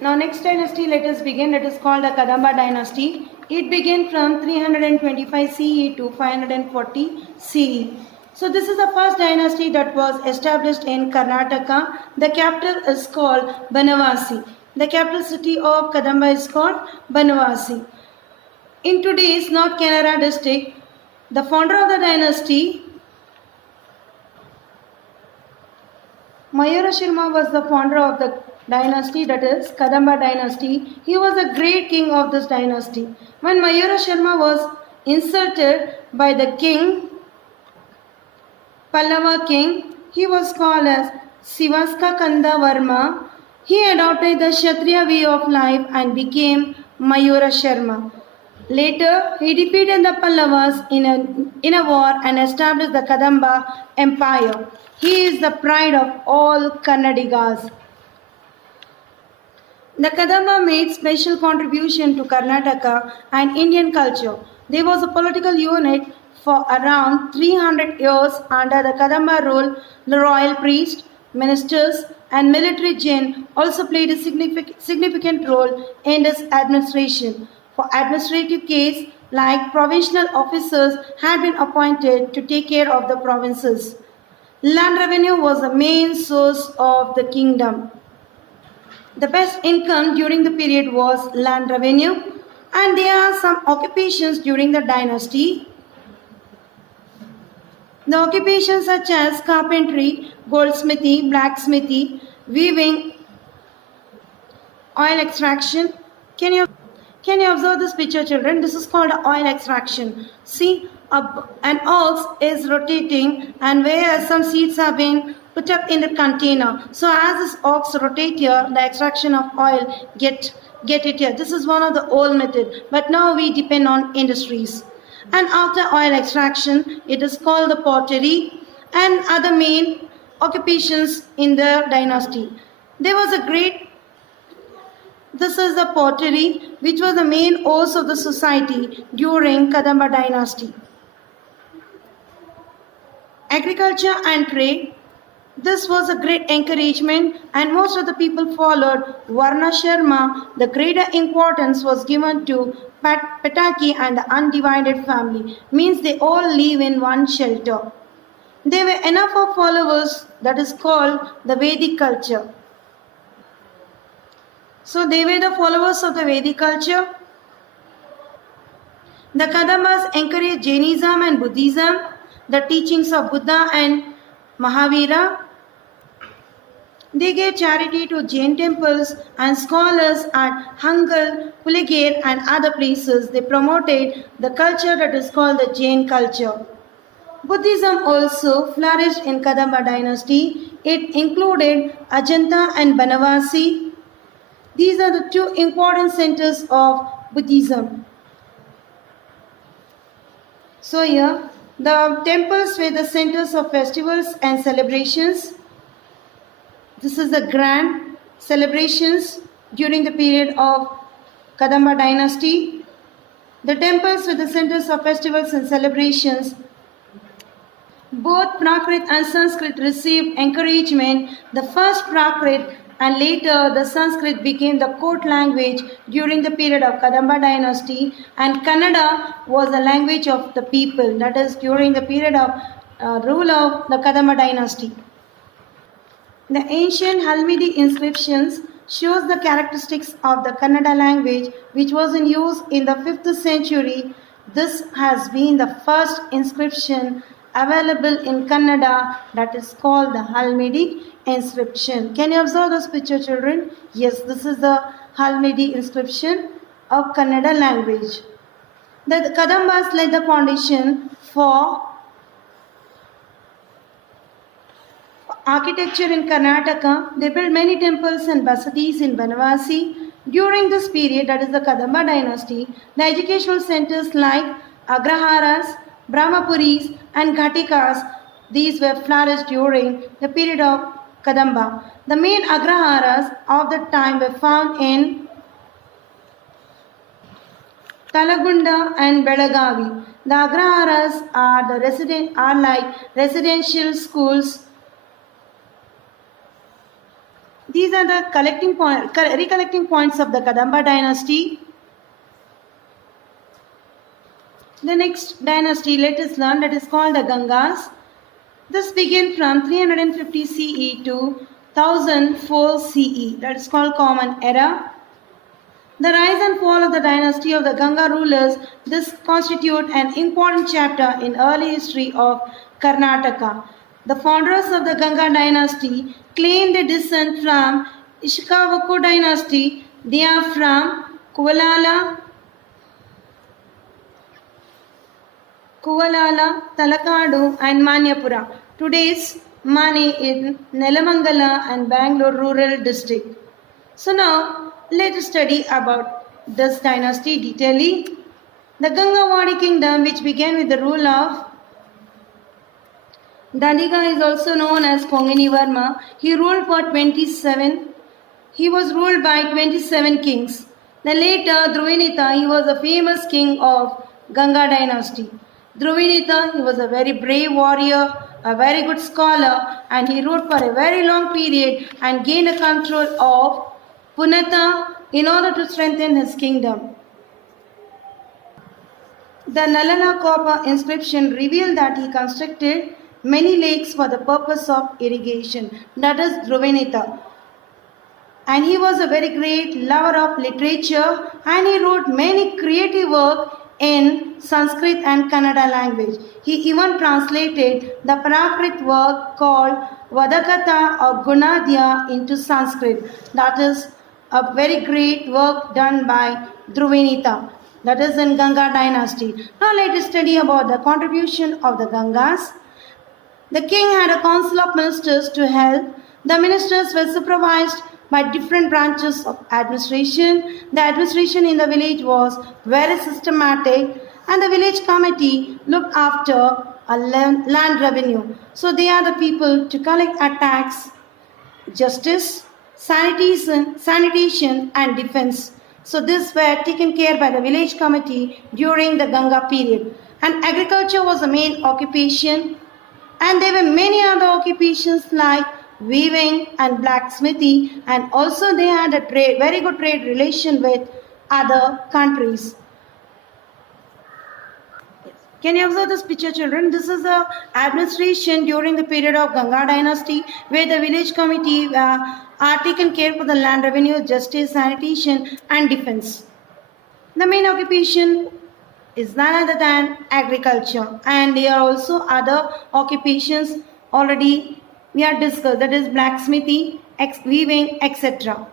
Now next dynasty, let us begin. It is called the Kadamba dynasty. It began from 325 CE to 540 CE. So this is the first dynasty that was established in Karnataka. The capital is called Banavasi. The capital city of Kadamba is called Banavasi. In today's North Canara district, the founder of the dynasty, Mayura Sharma, was the founder of the dynasty, that is Kadamba dynasty. He was a great king of this dynasty. When Mayura Sharma was insulted by the king, Pallava king, he was called as Sivaska Kanda Varma. He adopted the Kshatriya way of life and became Mayura Sharma. Later, he defeated the Pallavas in a war and established the Kadamba Empire. He is the pride of all Kannadigas. The Kadamba made special contribution to Karnataka and Indian culture. There was a political unit for around 300 years under the Kadamba rule. The royal priest, ministers, and military jinn also played a significant role in this administration. For administrative case, like provincial officers had been appointed to take care of the provinces. Land revenue was the main source of the kingdom. The best income during the period was land revenue, and there are some occupations during the dynasty. The occupations such as carpentry, goldsmithy, blacksmithy, weaving, oil extraction. Can you observe this picture, children? This is called oil extraction. See, an ox is rotating, and where some seeds have been put up in the container. So as this ox rotate here, the extraction of oil get it here. This is one of the old method, but now we depend on industries. And after oil extraction, it is called the pottery and other main occupations in the dynasty. This is the pottery, which was the main oath of the society during Kadamba dynasty. Agriculture and trade. This was a great encouragement, and most of the people followed Varna Sharma. The greater importance was given to Pataki and the undivided family. Means they all live in one shelter. There were enough of followers, that is called the Vedic culture. So they were the followers of the Vedic culture. The Kadambas encouraged Jainism and Buddhism, the teachings of Buddha and Mahavira. They gave charity to Jain temples and scholars at Hangal, Puligir and other places. They promoted the culture that is called the Jain culture. Buddhism also flourished in Kadamba dynasty. It included Ajanta and Banavasi. These are the two important centers of Buddhism. So here, the temples were the centers of festivals and celebrations. This is the grand celebrations during the period of Kadamba dynasty. The temples were the centers of festivals and celebrations. Both Prakrit and Sanskrit received encouragement. The first Prakrit and later the Sanskrit became the court language during the period of Kadamba dynasty, and Kannada was the language of the people, that is during the period of rule of the Kadamba dynasty. The ancient Halmidi inscriptions shows the characteristics of the Kannada language, which was in use in the 5th century. This has been the first inscription available in Kannada, that is called the Halmidi inscription. Can you observe this picture, children? Yes, this is the Halmidi inscription of Kannada language. The Kadambas laid the foundation for architecture in Karnataka. They built many temples and basadis in Banavasi. During this period, that is the Kadamba dynasty, the educational centers like Agraharas, Brahmapuris and Ghatikas, these were flourished during the period of Kadamba. The main Agraharas of the time were found in Talagunda and Belagavi. The Agraharas are like residential schools These are the recollecting points of the Kadamba dynasty. The next dynasty, let us learn, that is called the Gangas. This began from 350 CE to 1004 CE, that is called Common Era. The rise and fall of the dynasty of the Ganga rulers, this constitute an important chapter in early history of Karnataka. The founders of the Ganga dynasty claim their descent from Ishikavaku dynasty. They are from Kuvalala, Talakadu and Manyapura. Today's Mane in Nelamangala and Bangalore rural district. So now let us study about this dynasty detailedly. The Gangawadi kingdom, which began with the rule of Dandiga, is also known as Pongini Varma. He ruled for 27. He was ruled by 27 kings. Then later Dhruvinitha, he was a famous king of Ganga dynasty. Dhruvinitha, he was a very brave warrior, a very good scholar, and he ruled for a very long period and gained a control of Punatha in order to strengthen his kingdom. The Nalala copper inscription revealed that he constructed many lakes for the purpose of irrigation. That is Dhruvinitha. And he was a very great lover of literature, and he wrote many creative work in Sanskrit and Kannada language. He even translated the Prakrit work called Vadakatha of Gunadhya into Sanskrit. That is a very great work done by Dhruvinitha. That is in Ganga dynasty. Now let us study about the contribution of the Gangas. The king had a council of ministers to help. The ministers were supervised by different branches of administration. The administration in the village was very systematic, and the village committee looked after a land revenue. So they are the people to collect a tax, justice, sanitation and defense. So these were taken care by the village committee during the Ganga period. And agriculture was the main occupation, and there were many other occupations like weaving and blacksmithy, and also they had a very good trade relation with other countries. Can you observe this picture, children? This is the administration during the period of Ganga dynasty, where the village committee are taken care for the land revenue, justice, sanitation and defense. The main occupation is none other than agriculture, and there are also other occupations already we have discussed, that is blacksmithy, weaving, etc.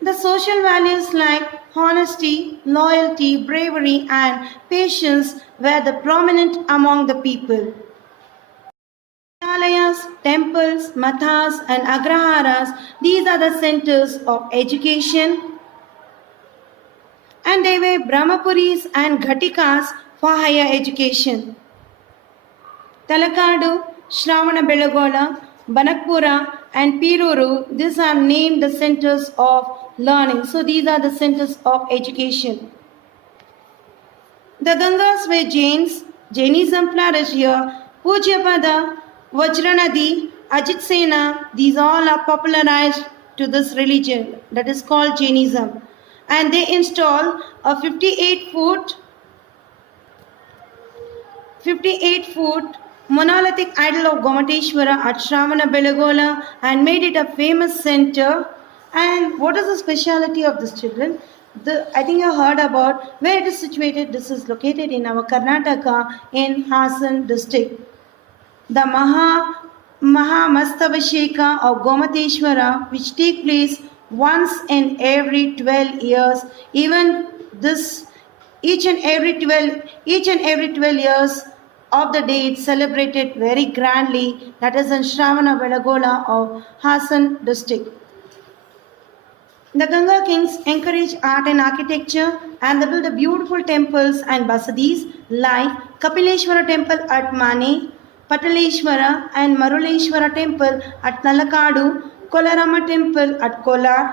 The social values like honesty, loyalty, bravery and patience were the prominent among the people. Vidyālayas, temples, mathas and agraharas, these are the centers of education, and they were brahmapuris and ghatikas for higher education. Talakadu, Shravanabelagola, Banakpura and Piruru, these are named the centers of learning. So these are the centers of education. The Gangas were Jains. Jainism flourished here. Pujyapada, Vajranadi, Ajit Sena, these all are popularized to this religion that is called Jainism. And they installed a 58-foot monolithic idol of Gomateshwara at Shravanabelagola and made it a famous center. And what is the speciality of this, children? I think you heard about where it is situated. This is located in our Karnataka in Hassan district. The Mahamastabhasheka of Gomateshwara, which take place once in every 12 years. Even this, each and every 12 years of the day, it's celebrated very grandly. That is in Shravanabelagola of Hassan district. The Ganga kings encouraged art and architecture, and they built beautiful temples and basadis like Kapileshwara temple at Mane, Pataleshwara and Maruleshwara temple at Nalakadu, Kolarama temple at Kolar,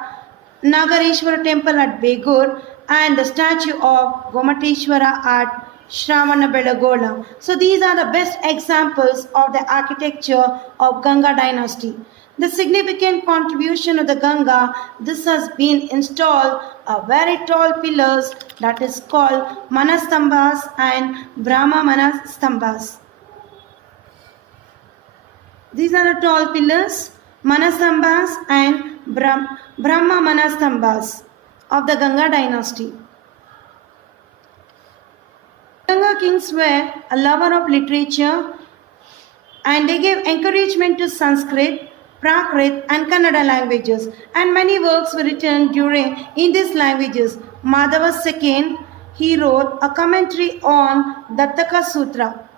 Nagareshwara temple at Begur, and the statue of Gomateshwara at Shravanabelagola. So these are the best examples of the architecture of Ganga dynasty. The significant contribution of the Ganga, this has been installed a very tall pillars that is called Manastambhas and Brahma Manastambhas. These are the tall pillars, Manastambhas and Brahma Manastambhas of the Ganga dynasty. Ganga kings were a lover of literature and they gave encouragement to Sanskrit, Prakrit and Kannada languages, and many works were written in these languages. Madhava II, he wrote a commentary on Dattaka Sutra.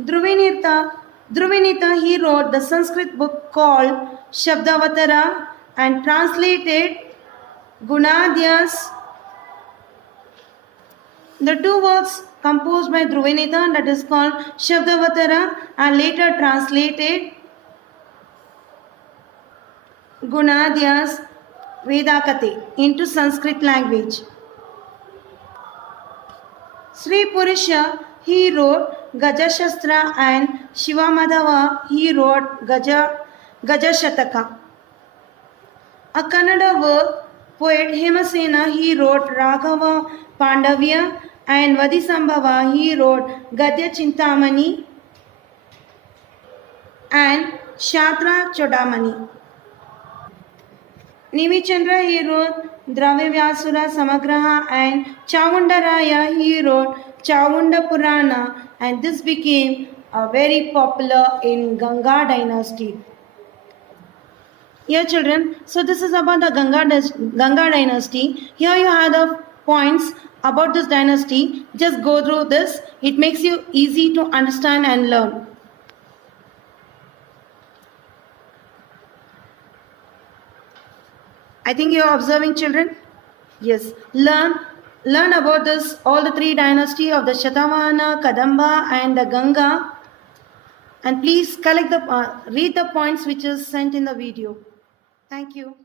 Dhruvinitha, he wrote the Sanskrit book called Shabdavatara and translated Gunadhyas. The two works composed by Dhruvinitha, that is called Shabdavatara, and later translated Gunadhyas Vedakate into Sanskrit language. Sri Purusha, he wrote Gajashastra, and Shivamadhava, he wrote Gajashataka. A Kannada work, poet Hemasena, he wrote Raghava Pandavya, and Vadisambhava, he wrote Gadya Chintamani and Shatra Chodamani. Nimichandra, he wrote Dravyavyasura Samagraha, and Chamundaraya, he wrote Chavunda Purana, and this became very popular in Ganga dynasty. Here children, so this is about the Ganga dynasty. Here you have the points about this dynasty. Just go through this. It makes you easy to understand and learn. I think you are observing children. Yes, learn about this, all the three dynasty of the Shatavahana, Kadamba and the Ganga, and please read the points which is sent in the video. Thank you.